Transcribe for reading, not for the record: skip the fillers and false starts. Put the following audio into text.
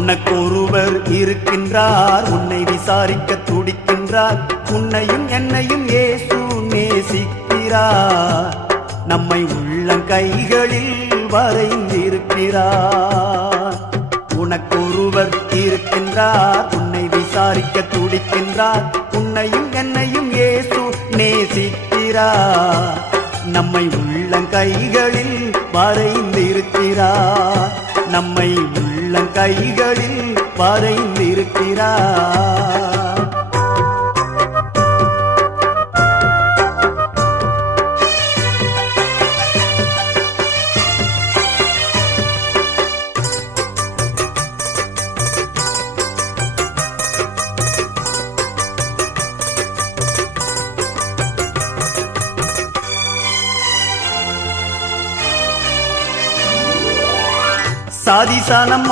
உனக்கொருவர் இருக்கின்றார், உன்னை விசாரிக்க துடிக்கின்றார். உன்னையும் என்னையும் இயேசு நேசிக்கிறார். நம்மை உள்ளங்கைகளில் வரைந்திருக்கிறார். உனக்கொருவர் இருக்கின்றார், உன்னை விசாரிக்க துடிக்கின்றார். உன்னையும் என்னையும் இயேசு நேசிக்கிறார். நம்மை உள்ளங்கைகளில் வரைந்திருக்கிறார். நம்மை உள்ளங்கைகளில் வரைந்திருக்கிறார். சாதிசானம்